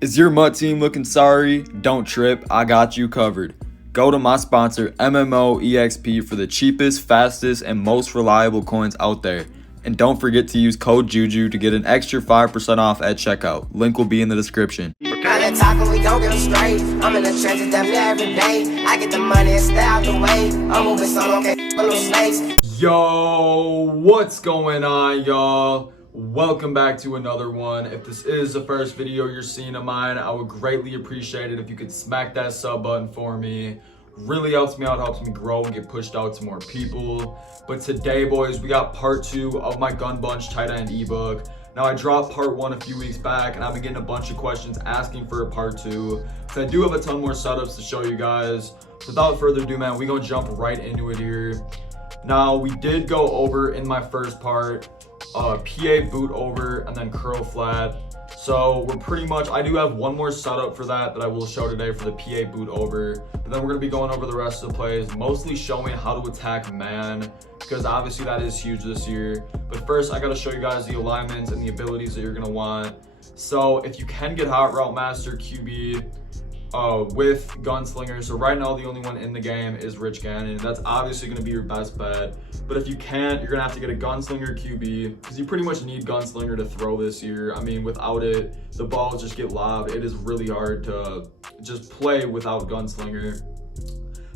Is your MUT team looking sorry? Don't trip, I got you covered. Go to my sponsor MMOEXP for the cheapest, fastest, and most reliable coins out there. And don't forget to use code JUJU to get an extra 5% off at checkout. Link will be in the description. I'm talking, we gon' get them straight. I'm in the trenches damn near every day. I get the money and stay out the way. I'm moving solo, okay, little snakes. Yo, what's going on, y'all? Welcome back to another one. If this is the first video you're seeing of mine, I would greatly appreciate it if you could smack that sub button for me. Really helps me out, helps me grow and get pushed out to more people. But today, boys, we got part 2 of my gun bunch tight end ebook. Now, I dropped part 1 a few weeks back, and I've been getting a bunch of questions asking for a part 2. So I do have a ton more setups to show you guys. Without further ado, man, we gonna jump right into it here. Now, we did go over in my first part PA boot over and then curl flat. So we're pretty much, I do have one more setup for that I will show today for the PA boot over, but then we're going to be going over the rest of the plays, mostly showing how to attack man, because obviously that is huge this year. But first, I got to show you guys the alignments and the abilities that you're going to want. So if you can get Hot Route Master QB with Gunslinger, so right now the only one in the game is Rich Gannon. That's obviously going to be your best bet, but if you can't, you're going to have to get a Gunslinger QB, because you pretty much need Gunslinger to throw this year. I mean, without it, the balls just get lobbed. It is really hard to just play without Gunslinger.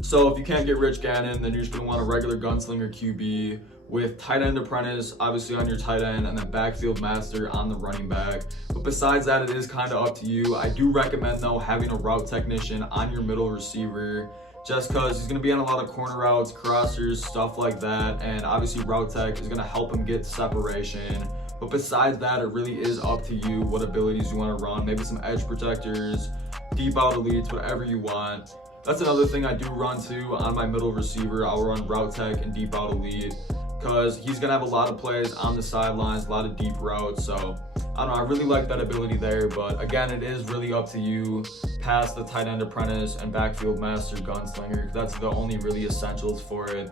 So if you can't get Rich Gannon, then you're just going to want a regular Gunslinger QB with tight end apprentice, obviously on your tight end, and then backfield master on the running back. But besides that, it is kind of up to you. I do recommend, though, having a route technician on your middle receiver, just because he's going to be on a lot of corner routes, crossers, stuff like that. And obviously route tech is going to help him get separation. But besides that, it really is up to you what abilities you want to run. Maybe some edge protectors, deep out elites, whatever you want. That's another thing I do run too on my middle receiver. I'll run route tech and deep out elite, because he's going to have a lot of plays on the sidelines, a lot of deep routes. So I don't know, I really like that ability there. But again, it is really up to you past the tight end apprentice and backfield master Gunslinger. That's the only really essentials for it.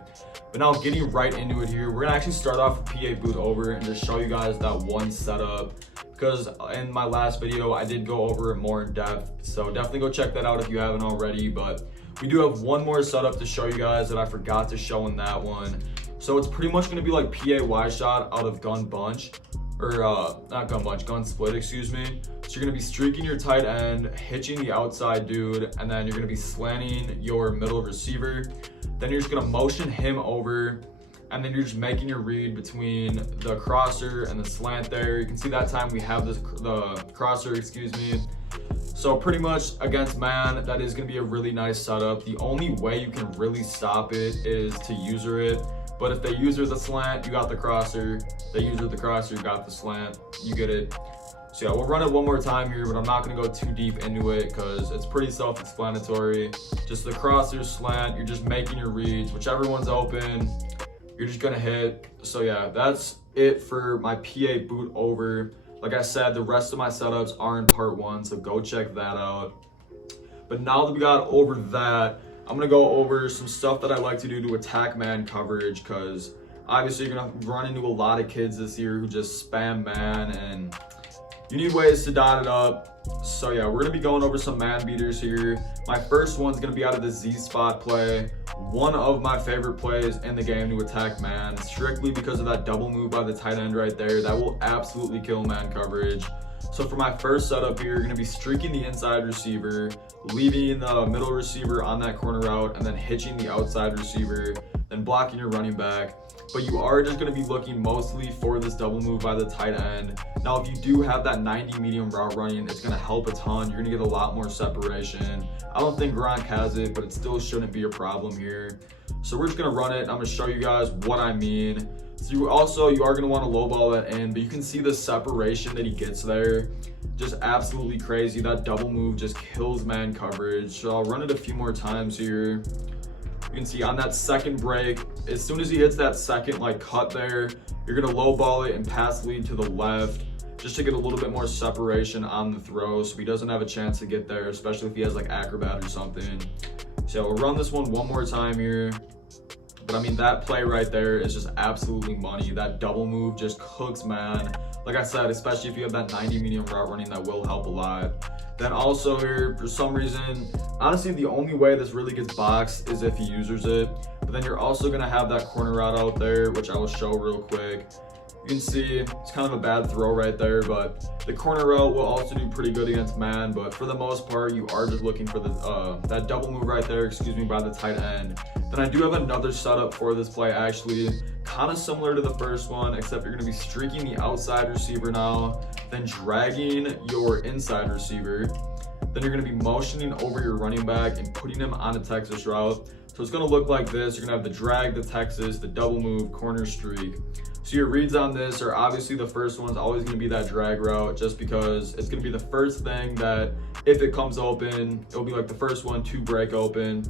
But now getting right into it here, we're going to actually start off with PA boot over and just show you guys that one setup, because in my last video, I did go over it more in depth. So definitely go check that out if you haven't already. But we do have one more setup to show you guys that I forgot to show in that one. So it's pretty much going to be like PA wide shot out of gun bunch, or not gun bunch, gun split, excuse me. So you're going to be streaking your tight end, hitching the outside dude, and then you're going to be slanting your middle receiver. Then you're just going to motion him over, and then you're just making your read between the crosser and the slant there. You can see that time we have the crosser, excuse me. So pretty much against man, that is going to be a really nice setup. The only way you can really stop it is to user it. But if they user the slant, you got the crosser. They user the crosser, you got the slant. You get it. So yeah, we'll run it one more time here, but I'm not going to go too deep into it because it's pretty self-explanatory. Just the crosser, slant, you're just making your reads. Whichever one's open, you're just going to hit. So yeah, that's it for my PA boot over. Like I said, the rest of my setups are in part 1, so go check that out. But now that we got over that, I'm going to go over some stuff that I like to do to attack man coverage, because obviously you're going to run into a lot of kids this year who just spam man, and you need ways to dot it up. So yeah, we're going to be going over some man beaters here. My first one's going to be out of the Z-spot play. One of my favorite plays in the game to attack man, strictly because of that double move by the tight end right there. That will absolutely kill man coverage. So for my first setup here, you're going to be streaking the inside receiver, leaving the middle receiver on that corner route, and then hitching the outside receiver, then blocking your running back. But you are just going to be looking mostly for this double move by the tight end. Now, if you do have that 90 medium route running, it's going to help a ton. You're going to get a lot more separation. I don't think Gronk has it, but it still shouldn't be a problem here. So we're just going to run it. I'm going to show you guys what I mean. So you are going to want to lowball that in, but you can see the separation that he gets there. Just absolutely crazy. That double move just kills man coverage. So I'll run it a few more times here. You can see on that second break, as soon as he hits that second cut there, you're going to lowball it and pass lead to the left, just to get a little bit more separation on the throw, so he doesn't have a chance to get there, especially if he has acrobat or something. So we'll run this one more time here. But I mean, that play right there is just absolutely money. That double move just cooks man. Like I said, especially if you have that 90 medium route running, that will help a lot. Then also here, for some reason, honestly, the only way this really gets boxed is if he users it. But then you're also gonna have that corner route out there, which I will show real quick. You can see it's kind of a bad throw right there, but the corner route will also do pretty good against man. But for the most part, you are just looking for the that double move right there, by the tight end. Then I do have another setup for this play, actually, kind of similar to the first one, except you're gonna be streaking the outside receiver now, then dragging your inside receiver. Then you're gonna be motioning over your running back and putting him on a Texas route. So it's gonna look like this. You're gonna have the drag, the Texas, the double move, corner streak. So your reads on this are obviously the first one's always gonna be that drag route, just because it's gonna be the first thing that if it comes open, it'll be like the first one to break open.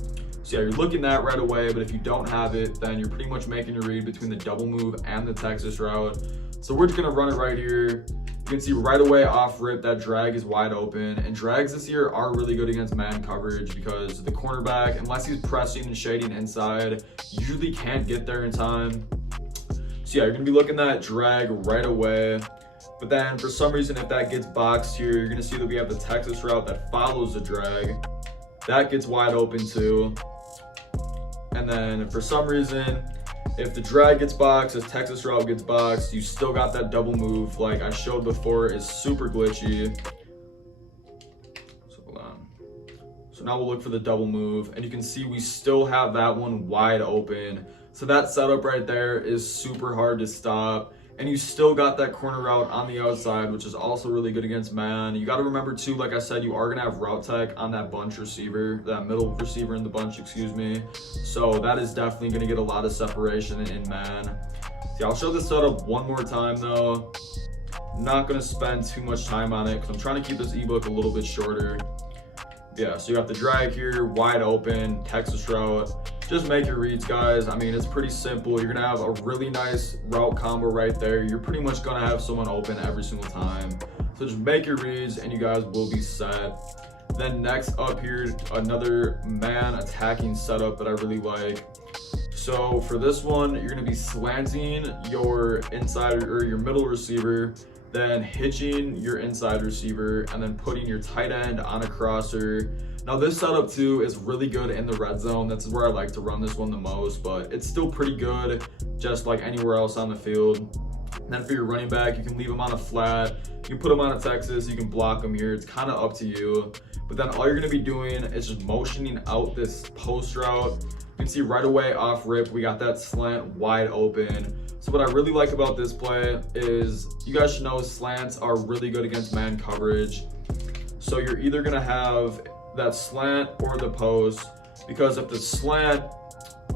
So yeah, you're looking that right away, but if you don't have it, then you're pretty much making your read between the double move and the Texas route. So we're just gonna run it right here. You can see right away off rip that drag is wide open, and drags this year are really good against man coverage because the cornerback, unless he's pressing and shading inside, usually can't get there in time. So yeah, you're gonna be looking that drag right away. But then for some reason, if that gets boxed here, you're gonna see that we have the Texas route that follows the drag. That gets wide open too. And then for some reason, if the drag gets boxed, the Texas route gets boxed, you still got that double move like I showed before is super glitchy. So hold on. So now we'll look for the double move, and you can see we still have that one wide open. So that setup right there is super hard to stop. And you still got that corner route on the outside, which is also really good against man. You got to remember too, like I said, you are going to have route tech on that bunch receiver, that middle receiver in the bunch, excuse me. So that is definitely going to get a lot of separation in man. See, I'll show this setup one more time though. I'm not going to spend too much time on it because I'm trying to keep this ebook a little bit shorter. Yeah, so you got the drag here, wide open, Texas route. Just make your reads, guys. I mean, it's pretty simple. You're gonna have a really nice route combo right there. You're pretty much gonna have someone open every single time. So just make your reads and you guys will be set. Then next up here, another man attacking setup that I really like. So for this one, you're gonna be slanting your inside or your middle receiver, then hitching your inside receiver, and then putting your tight end on a crosser. Now this setup too is really good in the red zone. That's where I like to run this one the most, but it's still pretty good just like anywhere else on the field. And then for your running back, you can leave him on a flat, you can put him on a Texas, you can block him here. It's kind of up to you. But then all you're gonna be doing is just motioning out this post route. You can see right away off rip, we got that slant wide open. So what I really like about this play is you guys should know slants are really good against man coverage. So you're either gonna have that slant or the post, because if the slant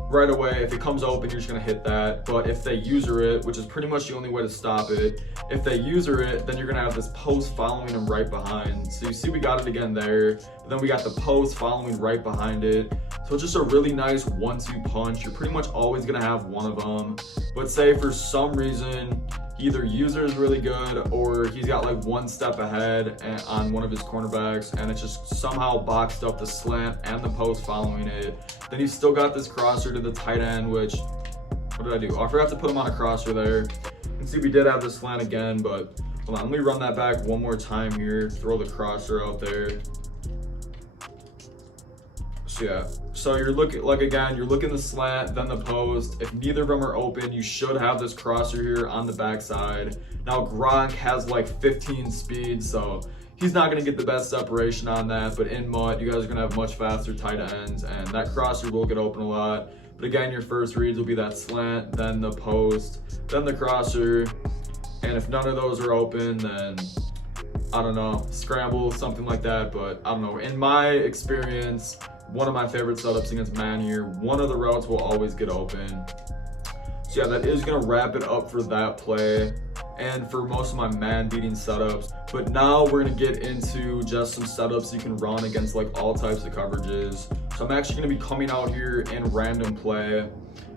right away, if it comes open, you're just gonna hit that. But if they user it, which is pretty much the only way to stop it, if they user it, then you're gonna have this post following them right behind. So you see we got it again there, but then we got the post following right behind it. So it's just a really nice 1-2 punch. You're pretty much always gonna have one of them. But say for some reason, either user is really good or he's got like one step ahead on one of his cornerbacks and it's just somehow boxed up the slant and the post following it. Then he's still got this crosser to the tight end, which, what did I do? Oh, I forgot to put him on a crosser there. You can see we did have the slant again, but hold on, let me run that back one more time here, throw the crosser out there. So yeah, so you're looking, like again, you're looking the slant, then the post. If neither of them are open, you should have this crosser here on the backside. Now Gronk has like 15 speed, so he's not gonna get the best separation on that, but in MUT, you guys are gonna have much faster tight ends, and that crosser will get open a lot. But again, your first reads will be that slant, then the post, then the crosser, and if none of those are open, then I don't know, scramble, something like that. But I don't know, in my experience, one of my favorite setups against man here, one of the routes will always get open. So yeah, that is gonna wrap it up for that play and for most of my man beating setups. But now we're gonna get into just some setups you can run against like all types of coverages. So I'm actually gonna be coming out here in random play.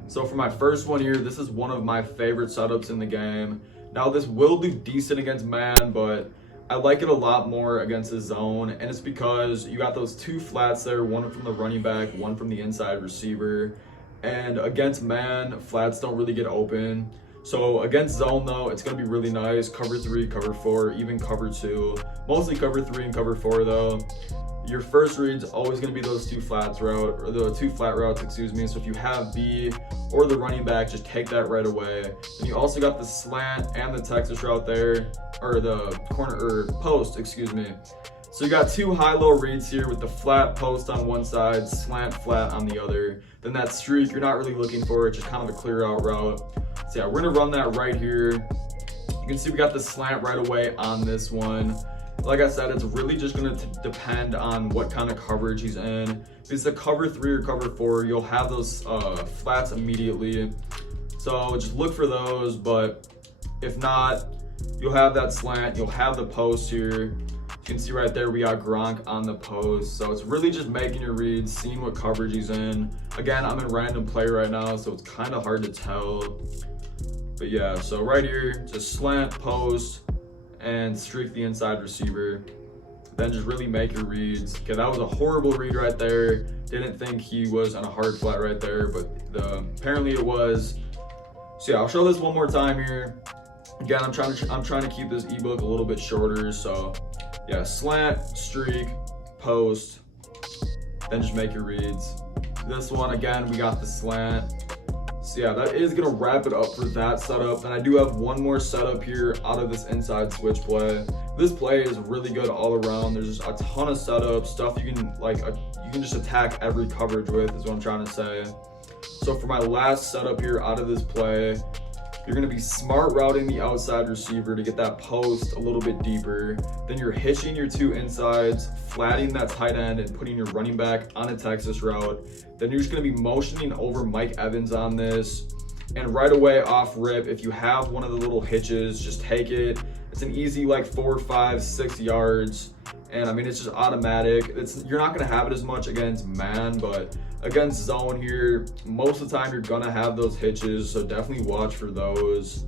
So for my first one here, this is one of my favorite setups in the game. Now this will do decent against man, but I like it a lot more against the zone, and it's because you got those two flats there, one from the running back, one from the inside receiver. And against man, flats don't really get open. So against zone though, it's gonna be really nice. Cover 3, cover 4, even cover 2. Mostly cover 3 and cover 4 though. Your first read's always going to be those two flat routes, excuse me. So if you have B or the running back, just take that right away. And you also got the slant and the Texas route there, or the corner or post, excuse me. So you got two high-low reads here with the flat post on one side, slant flat on the other. Then that streak, you're not really looking for it, just kind of a clear out route. So yeah, we're gonna run that right here. You can see we got the slant right away on this one. Like I said, it's really just gonna depend on what kind of coverage he's in. If it's a cover 3 or cover 4, you'll have those flats immediately. So just look for those, but if not, you'll have that slant, you'll have the post here. You can see right there, we got Gronk on the post. So it's really just making your reads, seeing what coverage he's in. Again, I'm in random play right now, so it's kind of hard to tell. But yeah, so right here, just slant, post, and streak the inside receiver. Then just really make your reads. Okay, that was a horrible read right there. Didn't think he was on a hard flat right there, but apparently it was. So yeah, I'll show this one more time here. Again, I'm trying to keep this ebook a little bit shorter. So yeah, slant, streak, post, then just make your reads. This one, again, we got the slant. So yeah, that is gonna wrap it up for that setup. And I do have one more setup here out of this inside switch play. This play is really good all around. There's just a ton of setups, stuff you can just attack every coverage with, is what I'm trying to say. So for my last setup here out of this play, you're gonna be smart routing the outside receiver to get that post a little bit deeper. Then you're hitching your two insides, flatting that tight end, and putting your running back on a Texas route. Then you're just gonna be motioning over Mike Evans on this. And right away off rip, if you have one of the little hitches, just take it. It's an easy like 4, 5, 6 yards. And I mean, it's just automatic. You're not gonna have it as much against man, but against zone here, most of the time you're gonna have those hitches, so definitely watch for those.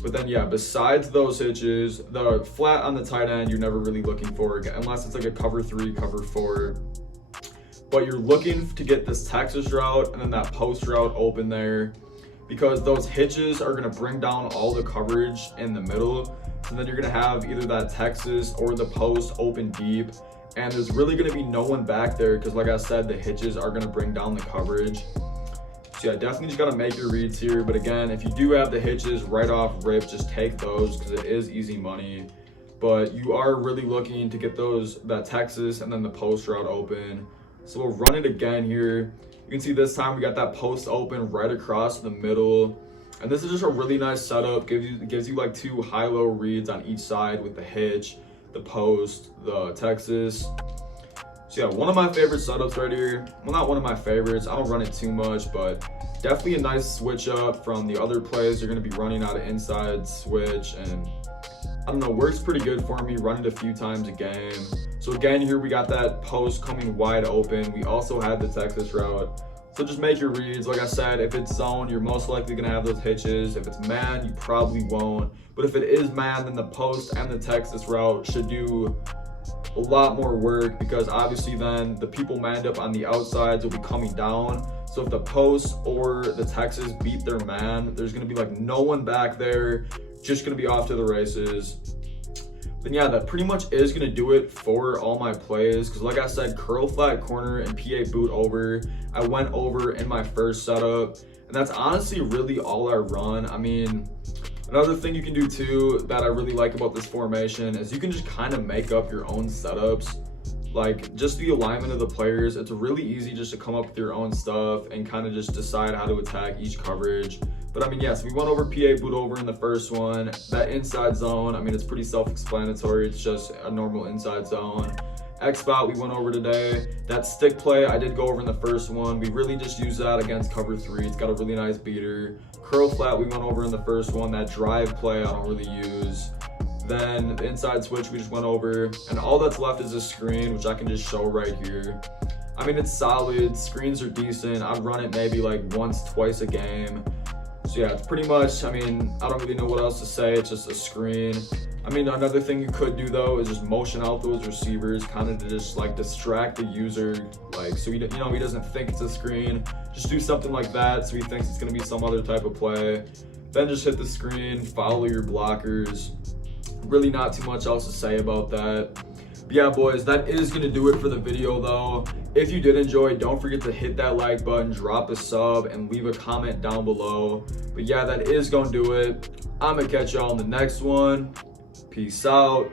But then yeah, besides those hitches, the flat on the tight end, you're never really looking for, unless it's like a cover 3, cover 4. But you're looking to get this Texas route and then that post route open there, because those hitches are gonna bring down all the coverage in the middle. So then you're gonna have either that Texas or the post open deep. And there's really gonna be no one back there because like I said, the hitches are gonna bring down the coverage. So yeah, definitely just gotta make your reads here. But again, if you do have the hitches right off rip, just take those because it is easy money. But you are really looking to get that Texas and then the post route open. So we'll run it again here. You can see this time we got that post open right across the middle. And this is just a really nice setup. Gives you like two high-low reads on each side with the hitch, the post, the Texas. So yeah, one of my favorite setups right here. Well, not one of my favorites. I don't run it too much, but definitely a nice switch up from the other plays you're gonna be running out of inside switch. And I don't know, works pretty good for me, run it a few times a game. So again, here we got that post coming wide open. We also had the Texas route. So just make your reads. Like I said, if it's zone, you're most likely gonna have those hitches. If it's man, you probably won't. But if it is man, then the post and the Texas route should do a lot more work, because obviously then the people manned up on the outsides will be coming down. So if the post or the Texas beat their man, there's gonna be like no one back there, just gonna be off to the races. Then yeah, that pretty much is gonna do it for all my plays. Cause like I said, curl flat corner and PA boot over, I went over in my first setup. And that's honestly really all I run. I mean, another thing you can do too that I really like about this formation is you can just kind of make up your own setups. Like just the alignment of the players, it's really easy just to come up with your own stuff and kind of just decide how to attack each coverage. But I mean, yes, we went over PA boot over in the first one. That inside zone, I mean, it's pretty self-explanatory. It's just a normal inside zone. X spot we went over today. That stick play I did go over in the first one. We really just use that against cover 3. It's got a really nice beater. Curl flat we went over in the first one. That drive play I don't really use. Then the inside switch we just went over. And all that's left is a screen, which I can just show right here. I mean, it's solid. Screens are decent. I run it maybe like once, twice a game. So yeah, it's pretty much, I mean, I don't really know what else to say. It's just a screen. I mean, another thing you could do though is just motion out those receivers, kind of to just like distract the user, like so he doesn't think it's a screen. Just do something like that so he thinks it's gonna be some other type of play. Then just hit the screen, follow your blockers. Really not too much else to say about that. But yeah, boys, that is gonna do it for the video though. If you did enjoy, don't forget to hit that like button, drop a sub, and leave a comment down below. But yeah, that is gonna do it. I'm gonna catch y'all in the next one. Peace out.